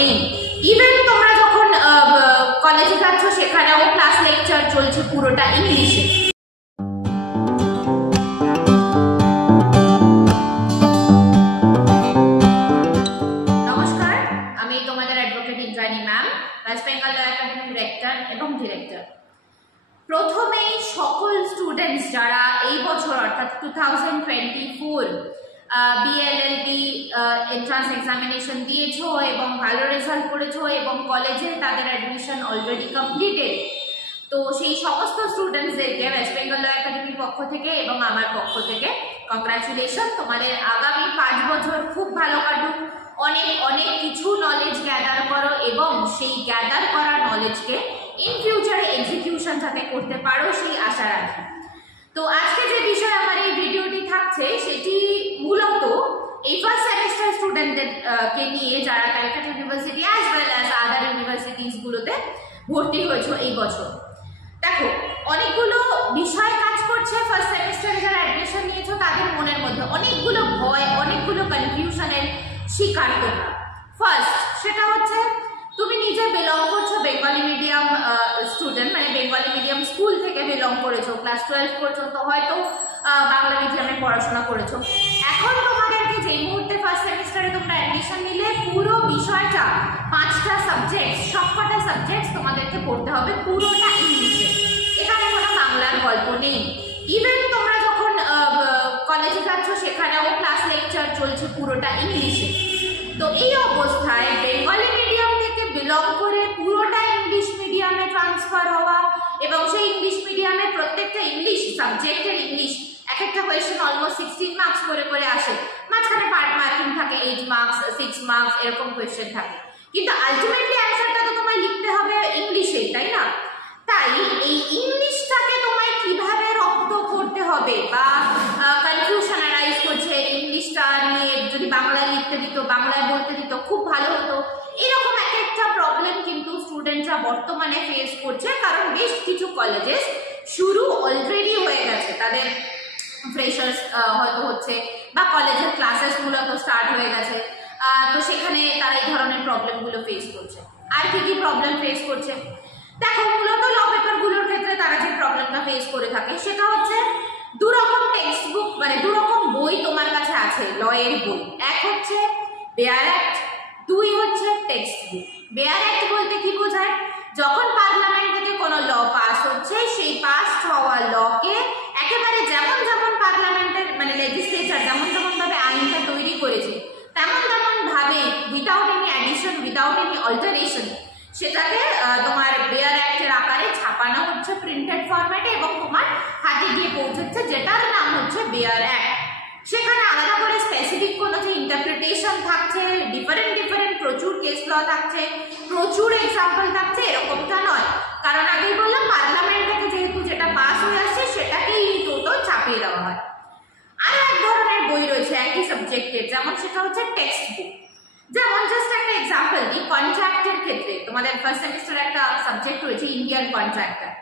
নেই। ইভেন তোমরা যখন কলেজে যাচ্ছ সেখানেও ক্লাস লেকচার চলছে পুরোটা ইংলিশে। নমস্কার, আমি তোমাদের advocate Indrani ma'am, West Bengal law একাডেমির রেক্টর এবং ডিরেক্টর। প্রথমেই সকল স্টুডেন্টস যারা এই বছর অর্থাৎ 2024 বিএলএলবি এন্ট্রান্স এক্সামিনেশন দিয়েছো এবং ভালো রেজাল্ট করেছো এবং কলেজে তাদের অ্যাডমিশন অলরেডি কমপ্লিটেড, তো সেই সমস্ত স্টুডেন্টসদেরকে ওয়েস্ট বেঙ্গল ল একাডেমির পক্ষ থেকে এবং আমার পক্ষ থেকে কংগ্রাচুলেশন। তোমাদের আগামী 5 বছর খুব ভালো কাটুক, অনেক অনেক কিছু নলেজ গ্যাদার করো এবং সেই গ্যাদার করা নলেজকে ইন ফিউচারে এক্সিকিউশন যাতে করতে পারো সেই আশা রাখি। তো আজকে যে বিষয় আমার এই ভিডিওটি থাকছে সেটি মূলত এই ফার্স্ট সেমিস্টার স্টুডেন্টদেরকে নিয়ে যারা Calcutta university as well as other universities গুলোতে ভর্তি হয়েছে এই বছর। দেখো, অনেকগুলো বিষয় কাজ করছে ফার্স্ট সেমিস্টারে যারা অ্যাডমিশন নিয়েছো তাদের মনের মধ্যে, অনেকগুলো ভয়, অনেকগুলো কনফিউশনের শিকার তোমরা। ফার্স্ট সেটা হচ্ছে তুমি নিজে বিলং করছো বেঙ্গলি মিডিয়াম স্টুডেন্ট, মানে বেঙ্গলি মিডিয়াম স্কুল থেকে বিলং করেছো, ক্লাস 12 পর্যন্ত হয়তো বাংলা মিডিয়ামে পড়াশোনা করেছো। এখন তোমাদেরকে যেই মুহূর্তে ফার্স্ট সেমিস্টারে তোমরা অ্যাডমিশন নিলে পুরো বিষয়টা 5টা সাবজেক্ট, সবকটা সাবজেক্ট তোমাদেরকে পড়তে হবে পুরোটা ইংলিশে, এখানে কোনো বাংলার গল্প নেই। ইভেন তোমরা যখন কলেজে যাচ্ছ সেখানেও ক্লাস লেকচার চলছে পুরোটা ইংলিশে। তো এই অবস্থায় বেঙ্গলি মিডিয়াম থেকে বিলং করে পুরোটা ইংলিশ মিডিয়ামে ট্রান্সফার হওয়া এবং সেই ইংলিশ মিডিয়ামে প্রত্যেকটা ইংলিশ সাবজেক্টের ইংলিশ এক একটা কোয়েশ্চেন অলমোস্ট 16 মার্কস করে আসে, মাঝখানে পার্ট মার্কিং থাকে 8 মার্কস 6 মার্কস এরকম কোয়েশ্চেন থাকে, কিন্তু আলটিমেটলি অ্যান্সারটা তো তোমায় লিখতে হবে ইংলিশেই, তাই না? তাই এই ইংলিশটাকে তোমায় কিভাবে রপ্ত করতে হবে বা কনফিউশন অ্যারাইজ করছে, ইংলিশটা নিয়ে যদি বাংলায় লিখতে দিত, বাংলায় বলতে দিত খুব ভালো হতো, এরকম এক একটা প্রবলেম কিন্তু স্টুডেন্টরা বর্তমানে ফেস করছে। কারণ বেশ কিছু কলেজেস শুরু অলরেডি হয়ে গেছে, তাদের ফ্রেশার্স হয়তো হচ্ছে বা কলেজের ক্লাসেস মূলত স্টার্ট হয়ে গেছে, তো সেখানে তারা এই ধরনের প্রবলেমগুলো ফেস করছে। আর কি কি প্রবলেম ফেস করছে দেখো, মূলত ল পেপারগুলোর ক্ষেত্রে তারা যে প্রবলেমটা ফেস করে থাকে সেটা হচ্ছে দুরকম টেক্সট বুক, মানে দুরকম বই তোমার কাছে আছে লয়ের বই। এক হচ্ছে বেয়ার অ্যাক্ট, 2 হচ্ছে টেক্সট বুক। বেয়ার অ্যাক্ট বলতে কি বোঝায়? যখন পার্লামেন্ট থেকে কোনো ল পাস হচ্ছে সেই পাস হওয়া লকে একেবারে যেমন যেমন পার্লামেন্টের মানে লেজিসলেচার যেমন যেমন ভাবে আইনটা তৈরি করেছে তেমন তেমন ভাবে without any addition without any alteration সেটাকে তোমার বেয়ার অ্যাক্টের আকারে ছাপানো হচ্ছে প্রিন্টেড ফরম্যাটে এবং তোমার হাতে গিয়ে পৌঁছচ্ছে, যেটার নাম হচ্ছে বেয়ার অ্যাক্ট। সেখানে আলাদা করে স্পেসিফিক কোনো যে ইন্টারপ্রিটেশন থাকছে, ডিফারেন্ট প্রচুর কেস ল থাকছে, প্রচুর এক্সাম্পল থাকছে, এরকমটা নয়। কারণ আগেই বললাম পার্লামেন্ট থেকে যেহেতু যেটা পাস হয়ে আসছে সেটাকেই টোটাল চাপিয়ে দেওয়া হয়। আর এক ধরনের বই রয়েছে একই সাবজেক্টের, যেমন সেটা হচ্ছে টেক্সট বুক। যেমন জাস্ট একটা এক্সাম্পল দিই, কন্ট্রাক্টের ক্ষেত্রে তোমাদের ফার্স্ট সেমিস্টারে একটা সাবজেক্ট রয়েছে ইন্ডিয়ান কন্ট্রাক্ট অ্যাক্ট।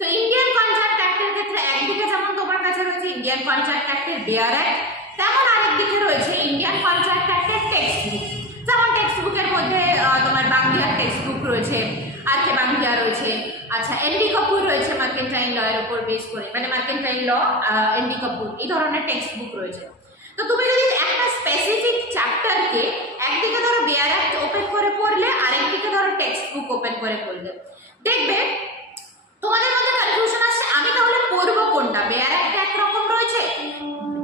তো ইন্ডিয়ান কন্ট্রাক্ট অ্যাক্টের ক্ষেত্রে একদিকে যেমন তোমার কাছে রয়েছে ইন্ডিয়ান কন্ট্রাক্ট অ্যাক্টের বেয়ার অ্যাক্ট, তেমন আরেকদিকে রয়েছে ইন্ডিয়ান কন্ট্রাক্ট অ্যাক্টের টেক্সট বুক। যেমন টেক্সট বুকের মধ্যে তোমার বাংলার টেক্সট বুক রয়েছে, আর কে বাংলা রয়েছে, আচ্ছা এনডি কাপুর রয়েছে মার্কেন্টাইল ল এর উপর বেস করে, মানে মার্কেন্টাইল ল এনডি কাপুর, এই ধরনের টেক্সট বুক রয়েছে। তো তুমি যদি একটা স্পেসিফিক চ্যাপ্টারকে একদিকে ধরো বেয়ার অ্যাক্ট ওপেন করে পড়লে আরেকদিকে ধরো টেক্সট বুক ওপেন করে পড়লে, দেখবে তোমাদের মধ্যে কনফিউশন আসছে আমি তাহলে পড়বো কোনটা? বেয়ার অ্যাক্ট একরকম রয়েছে,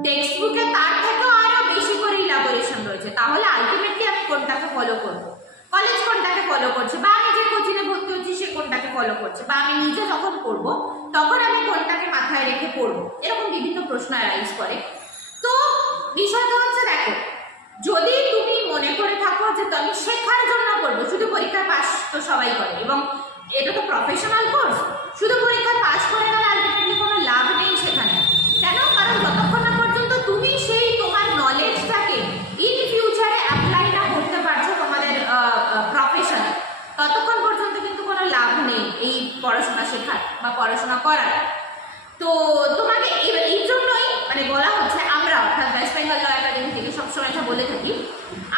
টেক্সট বুকে তার থেকেও আরো বেশি করে ইলাবোরেশন রয়েছে, তাহলে আলটিমেটলি আমি কোনটাকে ফলো করবো? কলেজ কোনটাকে ফলো করছে বা আমি যে কোচিংয়ে ভর্তি হচ্ছি সে কোনটাকে ফলো করছে, বা আমি নিজে যখন পড়বো তখন আমি কোনটাকে মাথায় রেখে পড়বো, এরকম বিভিন্ন প্রশ্ন অ্যারাইজ করে। তো বিষয়টা হচ্ছে দেখো, যদি তুমি মনে করে থাকো যে আমি শেখার জন্য পড়বো, শুধু পরীক্ষায় পাস তো সবাই করে এবং এটা তো প্রফেশনাল কোর্স, শুধু পরীক্ষায় পাস করে গেলে আলটিমেটলি কোনো লাভ নেই সেখানে। কেন? কারণ যতক্ষণ না পর্যন্ত তুমি সেই তোমার নলেজটাকে ইন ফিউচারে অ্যাপ্লাই না করতে পারছো তোমাদের প্রফেশনে, ততক্ষণ পর্যন্ত কিন্তু কোনো লাভ নেই এই পড়াশোনা শেখার বা পড়াশোনা করার। তো তোমাকে এই জন্যই মানে বলা হচ্ছে, আমরা অর্থাৎ ওয়েস্ট বেঙ্গল ল একাডেমি থেকে সবসময় এটা বলে থাকি,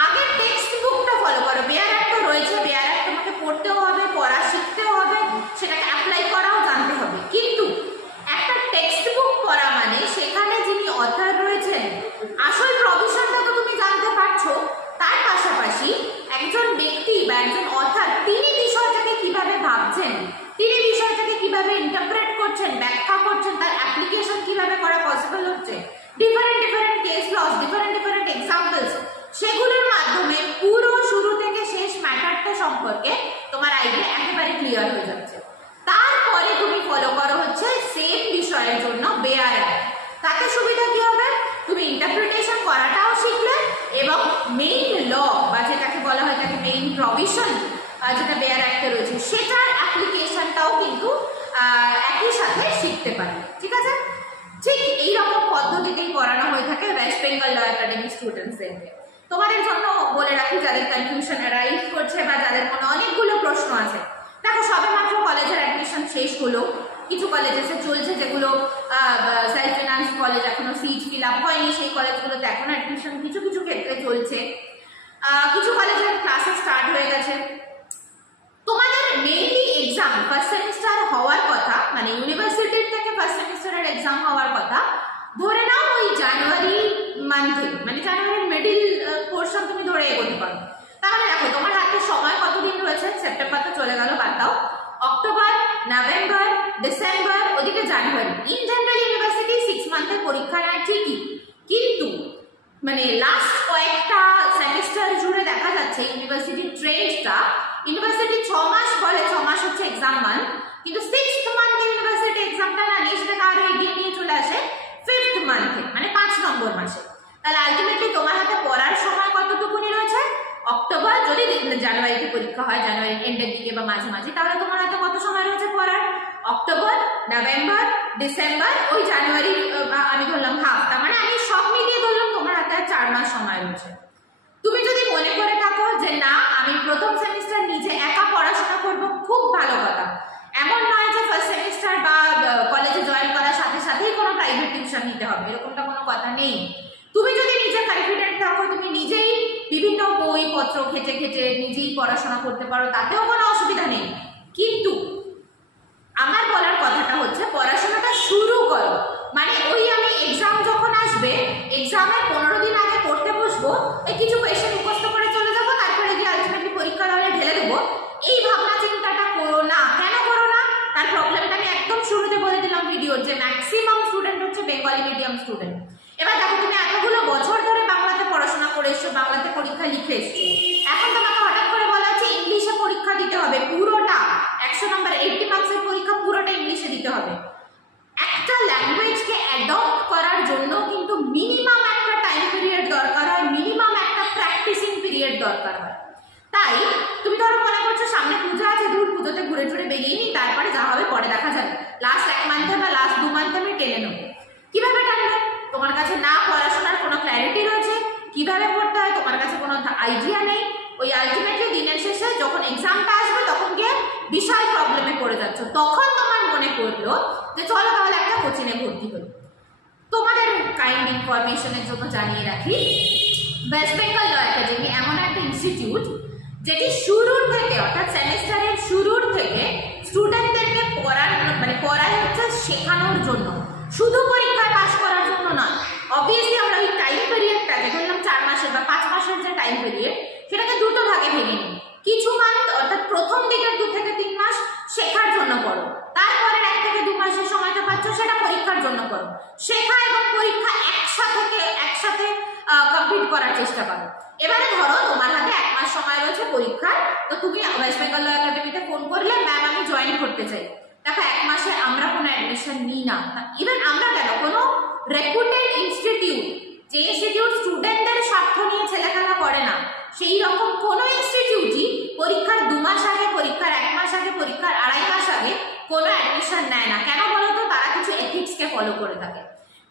আগে টেক্সট বুকটা ফলো করো। বেয়ার অ্যাক্ট তো পুরো শুরু থেকে শেষ ম্যাটারটা সম্পর্কে তোমার আইডিয়া একেবারে ক্লিয়ার হয়ে যাচ্ছে। তারপরে তুমি ফলো করো হচ্ছে সেম বিষয়ের জন্য বেয়ার অ্যাক্ট। তাতে সুবিধা কি হবে, তুমি ইন্টারপ্রিটেশন করাটাও শিখলে এবং মেইন ল বা যেটাকে বলা হয় তাকে মেইন প্রভিশন যেটা বেয়ার অ্যাক্টে রয়েছে সেটার অ্যাপ্লিকেশনটাও কিন্তু একই সাথে শিখতে পারবে। ঠিক আছে, ঠিক এইরকম পদ্ধতিতেই পড়ানো হয়ে থাকে ওয়েস্ট বেঙ্গল ল একাডেমি স্টুডেন্টসদেরকে। তোমাদের জন্য বলে রাখি, যাদের কনফিউশন অ্যারাইজ করছে বা যাদের মনে অনেকগুলো প্রশ্ন আছে, দেখো সবে মাত্র কলেজের অ্যাডমিশন শেষ হলো, কিছু কলেজে চলছে যেগুলো সেলফ ফিনান্স কলেজ, এখনো সিট ফিল আপ হয়নি, সেই কলেজগুলোতে এখন অ্যাডমিশন কিছু কিছু ক্ষেত্রে চলছে, কিছু কলেজের ক্লাসে স্টার্ট হয়ে গেছে। তোমাদের মেইনলি এক্সাম ফার্স্ট সেমিস্টার হওয়ার কথা, মানে ইউনিভার্সিটির থেকে ফার্স্ট সেমিস্টারের এক্সাম হওয়ার কথা ধরে নাও ওই জানুয়ারি মান্থে, মানে জানুয়ারির মিডিল পোর্শন তুমি ধরে এগোতে পারো। তাহলে দেখো তোমার হাতে সময় কতদিন রয়েছে, সেপ্টেম্বর তো চলে গেল, বাদ দাও, অক্টোবর, নভেম্বর, ডিসেম্বর, ওদিকে জানুয়ারি। ইন জেনারেল ইউনিভার্সিটি 6 মান্থের পরীক্ষা নেয় ঠিকই, কিন্তু মানে লাস্ট কয়েকটা সেমিস্টার জুড়ে দেখা যাচ্ছে ইউনিভার্সিটির ট্রেন্ডটা, ইউনিভার্সিটি 6 মাস বলে, 6 মাস হচ্ছে এক্সাম মান্থ, কিন্তু 6th মান্থ ইউনিভার্সিটি এক্সামটা না নিয়ে সেটাকে আরো এগিয়ে নিয়ে চলে আসে 5th মান্থে, মানে 5 নম্বর মাসে। তাহলে আলটিমেটলি তোমার হাতে পড়ার সময় কতটুকুনি রয়েছে, অক্টোবর, যদি জানুয়ারিতে পরীক্ষা হয় জানুয়ারির এন্ডের দিকে বা মাঝামাঝি, তাহলে তোমার হাতে কত সময় রয়েছে পড়ার, অক্টোবর, নভেম্বর, ডিসেম্বর, ওই জানুয়ারি আমি ধরলাম হাফ, তার মানে আমি সব মিলিয়ে ধরলাম তোমার হাতে 4 মাস সময় রয়েছে। তুমি যদি মনে করে থাকো যে না আমি প্রথম সেমিস্টার নিজে একা পড়াশোনা করব, খুব ভালো কথা। এমন নয় যে ফার্স্ট সেমিস্টার বা কলেজে জয়েন করার সাথে সাথেই কোনো প্রাইভেট টিউশন নিতে হবে, এরকমটা কোনো কথা নেই। তুমি যদি নিজে কনফিডেন্ট থাকো, তুমি নিজেই বিভিন্ন বই পত্র ঘেটে ঘেটে নিজেই পড়াশোনা করতে পারো, তাতেও কোনো অসুবিধা নেই। কিন্তু আমার বলার কথাটা হচ্ছে পড়াশোনাটা শুরু করো, মানে ওই আমি এক্সাম যখন আসবে এক্সামের 15 দিন আগে পড়তে বসবো, এই কিছু কোয়েশ্চেন মুখস্থ করে চলে যাবো, তারপরে গিয়ে আলটিমেটলি পরীক্ষার হলে ঢেলে দেবো, এই ভাবনা চিন্তাটা করো না। কেন করো না, তার প্রবলেমটা আমি একদম শুরুতে বলে দিলাম ভিডিওর, যে ম্যাক্সিমাম স্টুডেন্ট হচ্ছে বেঙ্গলি মিডিয়াম স্টুডেন্ট। এবার দেখো তুমি এতগুলো বছর ধরে বাংলাতে পড়াশোনা করে এসছো, বাংলাতে পরীক্ষা লিখে এসছো, এখন তোমাকে হঠাৎ করে বলা হচ্ছে ইংলিশে পরীক্ষা দিতে হবে পুরোটা, 100 নম্বর 80 মার্কসের পরীক্ষা পুরোটা ইংলিশে দিতে হবে। একটা ল্যাঙ্গুয়েজকে অ্যাডপ্ট করার জন্য কিন্তু মিনিমাম একটা টাইম পিরিয়ড দরকার হয়, মিনিমাম একটা প্র্যাকটিসিং পিরিয়ড দরকার হয়। তাই তুমি ধরো মনে করছো সামনে পূজা আছে, দূর পুজোতে ঘুরে ঘুরে বেরিয়ে নি, তারপরে যা হবে পরে দেখা যাবে, লাস্ট 1 মান্থে বা লাস্ট 2 মান্থে আমি টেনে নেবো। কিভাবে টানবে, তোমার কাছে না পড়াশোনার কোনো ক্ল্যারিটি রয়েছে, কিভাবে পড়তে হয় তোমার কাছে কোনো আইডিয়া নেই, ওই আলটিমেটলি দিনের শেষে যখন এক্সামটা আসবে তখন গিয়ে বিশাল প্রবলেমে পড়ে যাচ্ছ। তখন তোমার মনে পড়লো যে চলো তাহলে একটা কোচিংয়ে ভর্তি হই। তোমাদের কাইন্ড ইনফরমেশনের জন্য জানিয়ে রাখি, ওয়েস্ট বেঙ্গল ল একাডেমি এমন একটা ইনস্টিটিউট যেটি শুরুর থেকে অর্থাৎ সেমিস্টারের শুরুর থেকে স্টুডেন্টদেরকে পড়ায় হচ্ছে শেখানোর জন্য, শুধু পরীক্ষায় পাস করার জন্য নয়। অবভিয়াসলি আমরা ওই টাইম পিরিয়ডটাকে ধরলাম 4 মাসের বা 5 মাসের যে টাইম পিরিয়ড, সেটাকে দুটো ভাগে ভেঙে নিই। কিছু মান্থ অর্থাৎ প্রথম দিকের 2 থেকে 3 মাস শেখার জন্য পড়ো, তারপরে 1 থেকে 2 মাসের সময়টা পাচ্ছ সেটা পরীক্ষার জন্য করো। শেখা এবং পরীক্ষা একসাথে কমপ্লিট করার চেষ্টা করো। এবারে ধরো তোমার হাতে 1 মাস সময় রয়েছে পরীক্ষার, তো তুমি ওয়েস্ট বেঙ্গল ল একাডেমিতে ফোন করলে ম্যাম আমি জয়েন করতে চাই। দেখো 1 মাসে আমরা কোনো অ্যাডমিশন নিই না, ইভেন আমরা কেন, কোনো রেপুটেড ইনস্টিটিউট, যে ইনস্টিটিউট স্টুডেন্টদের স্বার্থ নিয়ে ছেলেখেলা করে না, সেই রকম কোনো ইনস্টিটিউটই পরীক্ষার 2 মাস আগে, পরীক্ষার 1 মাস আগে, পরীক্ষার 2.5 মাস আগে কোনো অ্যাডমিশন নেয় না। কেন বলো তো, তারা কিছু এথিক্সকে ফলো করে থাকে।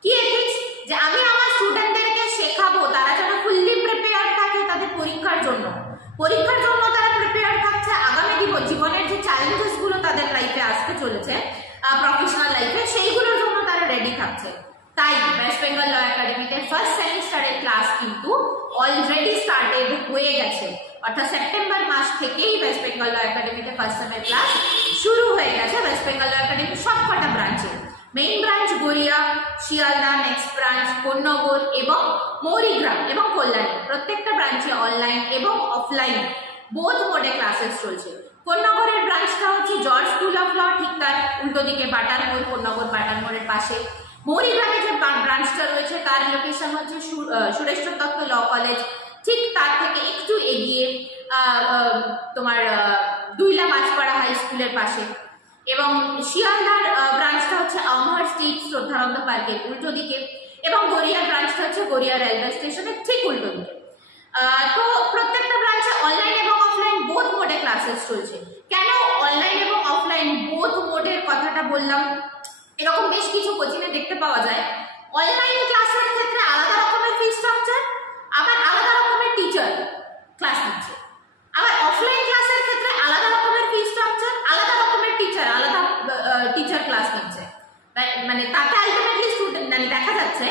কি এথিক্স, যে আমি আমার স্টুডেন্টদেরকে শেখাবো তারা যেন ফুললি প্রিপেয়ার্ড থাকে তাদের পরীক্ষার জন্য তারা প্রিপেয়ার্ড থাকছে, আগামী জীবনের যে চ্যালেঞ্জেস গুলো তাদের লাইফে আসতে চলেছে প্রফেশনাল লাইফে, সেইগুলোর জন্য তারা রেডি থাকছে। তাই ওয়েস্ট বেঙ্গল ল একাডেমিতে ফার্স্ট সেমিস্টারের ক্লাস কিন্তু অলরেডি স্টার্টেড হয়ে গেছে, অর্থাৎ সেপ্টেম্বর মাস থেকেই ওয়েস্ট বেঙ্গল ল একাডেমিতে ফার্স্ট সেমের ক্লাস শুরু হয়ে গেছে। ওয়েস্ট বেঙ্গল ল একাডেমির সবকটা ব্রাঞ্চে, main branch Garia, Sealdah, next branch Konnagar এবং মৌরিগ্রাম এবং কল্যাণী, প্রত্যেকটা ব্রাঞ্চে অনলাইন এবং অফলাইন বোথ মোডে ক্লাসেস চলছে। কোন্নগরের ব্রাঞ্চটা হচ্ছে জর্জ স্কুল অফ ল, ঠিক তার উল্টো দিকে বাটার মোড়, কোন্নগর বাটার মোড়ের পাশে। মৌরিগ্রামে যে ব্রাঞ্চটা রয়েছে তার লোকেশন হচ্ছে সুরেশ দত্ত ল কলেজ, ঠিক তার থেকে একটু এগিয়ে পাশে, এবং শিয়ালদার ব্রাঞ্চটা হচ্ছে আমহার স্ট্রিট শ্রদ্ধানন্দ পার্কের উল্টো দিকে, এবং গড়িয়ার ব্রাঞ্চটা হচ্ছে গড়িয়া রেলওয়ে স্টেশনের ঠিক উল্টো দিকে। তো প্রত্যেকটা ব্রাঞ্চে অনলাইন এবং অফলাইন বোথ মোডে ক্লাসেস চলছে। কেন অনলাইন এবং অফলাইন বোথ মোডের কথাটা বললাম, এরকম বেশ কিছু কোচিংয়ে দেখতে পাওয়া যায় অনলাইন ক্লাসের ক্ষেত্রে আলাদা রকমের ফি স্ট্রাকচার, আবার আলাদা রকমের টিচার ক্লাস নিচ্ছে, আবার অফলাইন ক্লাসের ক্ষেত্রে আলাদা রকমের ফি স্ট্রাকচার, আলাদা রকমের টিচার, আলাদা টিচার ক্লাস নিচ্ছে। মানে তাতে আলটিমেটলি স্টুডেন্ট মানে দেখা যাচ্ছে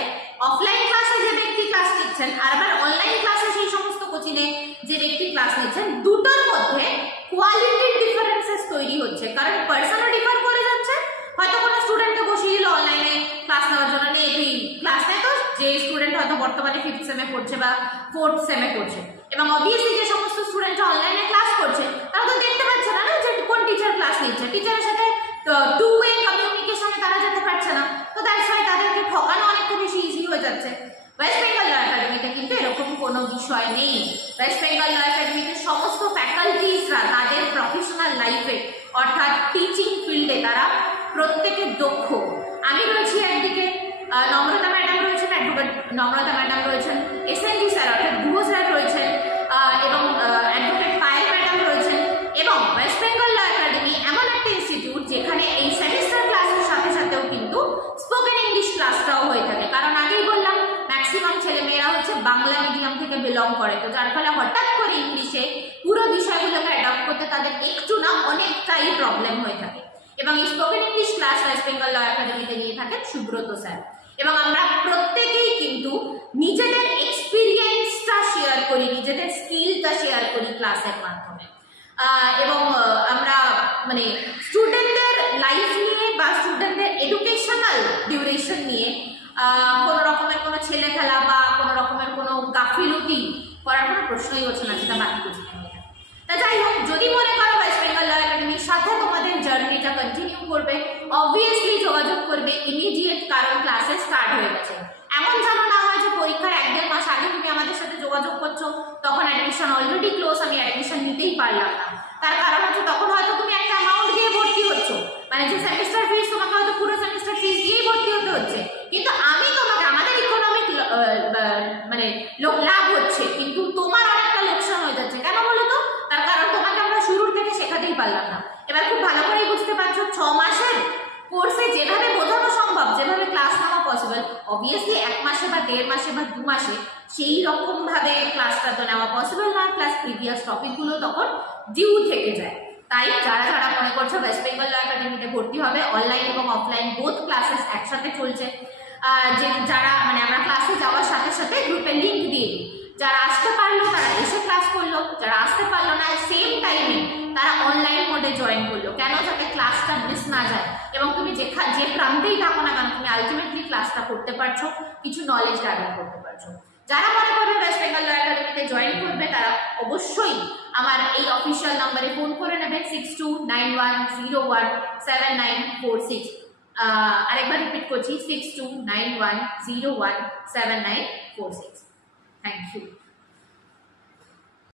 অফলাইন ক্লাসে যে ব্যক্তি ক্লাস নিচ্ছেন আর আবার অনলাইন ক্লাসে সেই সমস্ত কোচিংয়ে যে ব্যক্তি ক্লাস নিচ্ছেন, দুটোর মধ্যে কোয়ালিটির ডিফারেন্সেস তৈরি হচ্ছে। কারণ পার্সনও ডিফার করে যাচ্ছে। হয়তো কোনো স্টুডেন্টকে বসিয়ে দিল অনলাইনে ক্লাস নেওয়ার জন্য, নেই তুই ক্লাস নেয়, তো যে স্টুডেন্ট হয়তো বর্তমানে 5th সেমে পড়ছে বা 4th সেমে পড়ছে, এবং অবভিয়াসলি যে সমস্ত স্টুডেন্ট অনলাইনে ক্লাস করছে তারা তো দেখতে পাচ্ছে না যে কোন টিচার ক্লাস নিচ্ছে, টিচারের সাথে টু ওয়ে কমিউনিকেশনে তারা যেতে পারছে না। তো দ্যাটস ওয়াই তাদেরকে ঠকানো অনেকটা বেশি ইজি হয়ে যাচ্ছে। ওয়েস্ট বেঙ্গল ল একাডেমিতে কিন্তু এরকম কোনো বিষয় নেই। ওয়েস্ট বেঙ্গল ল একাডেমিতে সমস্ত ফ্যাকাল্টিসরা তাদের প্রফেশনাল লাইফে অর্থাৎ টিচিং ফিল্ডে তারা প্রত্যেকে দক্ষ। আমি রয়েছি একদিকে, নম্রতা ম্যাডাম রয়েছেন, অ্যাডভোকেট নম্রতা ম্যাডাম রয়েছেন, এসএনডি স্যার অর্থাৎ গুহ স্যার রয়েছেন, এবং অ্যাডভোকেট পায়েল ম্যাডাম রয়েছেন। এবং ওয়েস্ট বেঙ্গল ল একাডেমি এমন একটা ইনস্টিটিউট যেখানে এই সেমিস্টার ক্লাসের সাথে সাথেও কিন্তু স্পোকেন ইংলিশ ক্লাসটাও হয়ে থাকে। কারণ আগেই বললাম ম্যাক্সিমাম ছেলেমেয়েরা হচ্ছে বাংলা মিডিয়াম থেকে বিলং করে, তো যার ফলে হঠাৎ করে ইংলিশে পুরো বিষয়গুলোকে অ্যাডাপ্ট করতে তাদের একটু না অনেকটাই প্রবলেম হয়ে থাকে। এবং এই spoken English class West Bengal law একাডেমিতে নিয়ে থাকেন সুব্রত স্যার। এবং আমরা প্রত্যেকেই কিন্তু নিজেদের এক্সপিরিয়েন্সটা শেয়ার করি, নিজেদের স্কিলটা শেয়ার করি ক্লাসের মাধ্যমে। এবং আমরা মানে স্টুডেন্টদের লাইফ নিয়ে বা স্টুডেন্টদের এডুকেশনাল ডিউরেশন নিয়ে কোনো রকমের কোনো ছেলে খেলা বা কোনো রকমের কোনো গাফিলতি করার কোনো প্রশ্নই হচ্ছে না, যেটা বাকি কোচিংয়ে হয়ে থাকে। তা যাই হোক, যদি মনে করো ওয়েস্ট বেঙ্গল ল একাডেমির সাথে তোমাদের জার্নিটা কন্টিনিউ করবে, অবভিয়াসলি যোগাযোগ করবে ইমিডিয়েট, কারণ ক্লাসেস স্টার্ট হয়ে গেছে। এমন যেন না হয় যে পরীক্ষার 1-1.5 মাস আগে তুমি আমাদের সাথে যোগাযোগ করছো, তখন অ্যাডমিশন অলরেডি ক্লোজ, আমি অ্যাডমিশন নিতেই পারলাম না। তার কারণ হচ্ছে তখন হয়তো তুমি একটা অ্যামাউন্ট দিয়ে ভর্তি হচ্ছ, মানে যে সেমিস্টার ফিস তোমাকে হয়তো পুরো সেমিস্টার ফিস দিয়েই ভর্তি হতে হচ্ছে, কিন্তু আমি তোমাকে আমাদের ইকোনমিক মানে লাভ হচ্ছে, কিন্তু তোমার অনেকটা লোকসান হয়ে যাচ্ছে। কেন বলো তো? তার কারণ তোমাকে আমরা শুরুর থেকে শেখাতেই পারলাম না। এবার খুব ভালো করেই বুঝতে পারছো 6 মাসের কোর্সে যেভাবে বোঝানো সম্ভব, যেভাবে ক্লাস নেওয়া পসিবল, অবভিয়াসলি 1 মাসে বা 1.5 মাসে বা 2 মাসে সেই রকম ভাবে ক্লাসটা তো নেওয়া পসিবল না, প্লাস প্রিভিয়াস টপিকগুলো তখন ডিউ থেকে যায়। তাই যারা যারা মনে করছো ওয়েস্ট বেঙ্গল ল একাডেমিতে ভর্তি হবে, অনলাইন এবং অফলাইন বোথ ক্লাসেস একসাথে চলছে। যে যারা মানে আমরা ক্লাসে যাওয়ার সাথে সাথে গ্রুপে লিঙ্ক দিয়ে দিই, যারা আসতে পারলো তারা এসে ক্লাস করলো, যারা আসতে পারলো না সেম টাইমে তারা অনলাইন মোডে জয়েন করলো। কেন? যাতে ক্লাসটা মিস না যায় এবং তুমি যে প্রান্তেই থাকো না কেন তুমি আলটিমেটলি ক্লাসটা করতে পারছো, কিছু নলেজ গ্যাদার করতে পারছো। যারা মনে করবে ওয়েস্ট বেঙ্গল ল একাডেমিতে জয়েন করবে তারা অবশ্যই আমার এই অফিসিয়াল নাম্বারে ফোন করে নেবে 6291017946। আরেকবার রিপিট করছি 6291017946। Thank you.